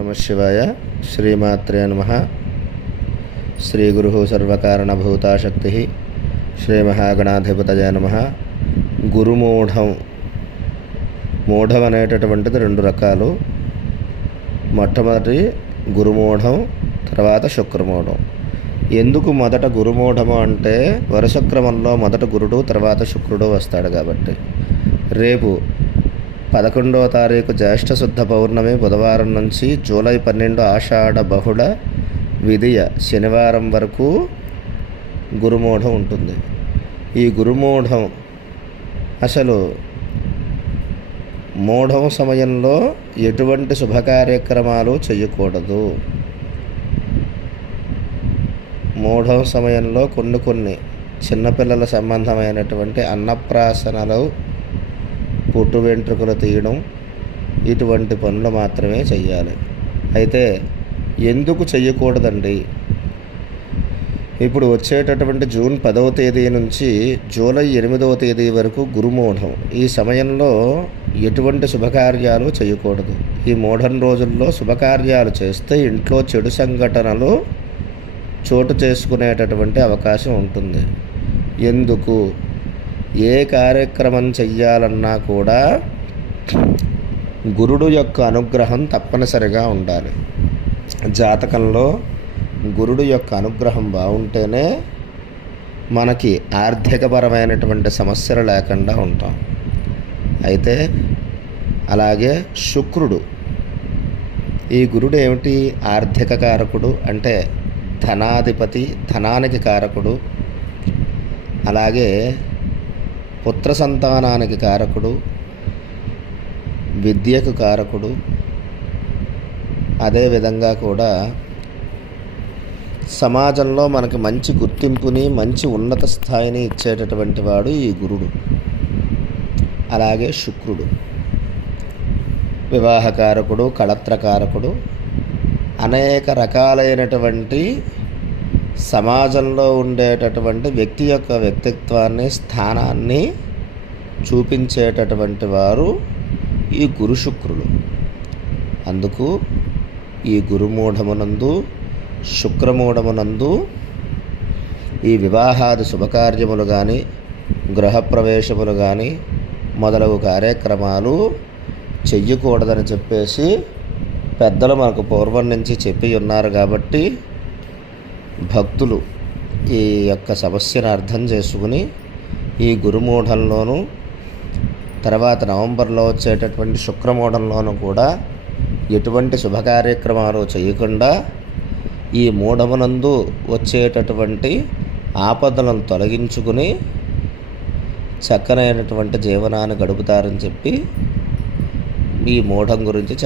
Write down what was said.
నమ శివాయ శ్రీమాత్రే నమ శ్రీ గురు సర్వకారణభూతాశక్తి శ్రీ మహాగణాధిపతయ నమ గురుమూఢం మూఢం అనేటటువంటిది రెండు రకాలు. మొట్టమొదటి గురుమూఢం తర్వాత శుక్రమూఢం. ఎందుకు మొదట గురుమూఢము అంటే వరుస క్రమంలో మొదట గురుడు తర్వాత శుక్రుడు వస్తాడు కాబట్టి. రేపు పదకొండవ తారీఖు జ్యేష్ఠ శుద్ధ పౌర్ణమి బుధవారం నుంచి జూలై పన్నెండు ఆషాఢ బహుళ విధియ శనివారం వరకు గురుమూఢం ఉంటుంది. ఈ గురుమూఢం అసలు మూఢం సమయంలో ఎటువంటి శుభకార్యక్రమాలు చేయకూడదు. మూఢం సమయంలో కొన్ని కొన్ని చిన్నపిల్లల సంబంధమైనటువంటి అన్నప్రాసనలు పుట్టు వెంట్రుకలు తీయడం ఇటువంటి పనులు మాత్రమే చేయాలి అయితే ఎందుకు చేయకూడదండి ఇప్పుడు వచ్చేటటువంటి జూన్ పదవ తేదీ నుంచి జూలై ఎనిమిదవ తేదీ వరకు గురుమూఢం ఈ సమయంలో ఎటువంటి శుభకార్యాలు చేయకూడదు ఈ మూఢం రోజుల్లో శుభకార్యాలు చేస్తే ఇంట్లో చెడు సంఘటనలు చోటు చేసుకునేటటువంటి అవకాశం ఉంటుంది. ఎందుకు? ఏ కార్యక్రమం చెయ్యాలన్నా కూడా గురుడు యొక్క అనుగ్రహం తప్పనిసరిగా ఉండాలి. జాతకంలో గురుడు యొక్క అనుగ్రహం బాగుంటేనే మనకి ఆర్థికపరమైనటువంటి సమస్యలు లేకుండా ఉంటాం. అయితే అలాగే శుక్రుడు ఈ గురుడు ఏమిటి? ఆర్థిక కారకుడు అంటే ధనాధిపతి ధనానికి కారకుడు. అలాగే పుత్ర సంతానానికి కారకుడు విద్యకు కారకుడు అదేవిధంగా కూడా సమాజంలో మనకి మంచి గుర్తింపుని మంచి ఉన్నత స్థాయిని ఇచ్చేటటువంటి వాడు ఈ గురుడు. అలాగే శుక్రుడు. వివాహకారకుడు కళత్రకారకుడు అనేక రకాలైనటువంటి సమాజంలో ఉండేటటువంటి వ్యక్తి యొక్క వ్యక్తిత్వాన్ని స్థానాన్ని చూపించేటటువంటి వారు ఈ గురు శుక్రులు. అందుకు ఈ గురుమూఢమునందు శుక్రమూఢమునందు ఈ వివాహాది శుభకార్యములు కానీ గృహప్రవేశములు కానీ మొదలగు కార్యక్రమాలు చెయ్యకూడదని చెప్పేసి పెద్దలు మనకు పూర్వం నుంచి చెప్పి ఉన్నారు కాబట్టి భక్తులు ఈ యొక్క సమస్యను అర్థం చేసుకుని ఈ గురుమూఢంలోనూ తర్వాత నవంబర్లో వచ్చేటటువంటి శుక్రమూఢంలోనూ కూడా ఎటువంటి శుభకార్యక్రమాలు చేయకుండా ఈ మూఢమునందు వచ్చేటటువంటి ఆపదలను తొలగించుకుని చక్కనైనటువంటి జీవనాన్ని గడుపుతారని చెప్పి ఈ మూఢం గురించి చెప్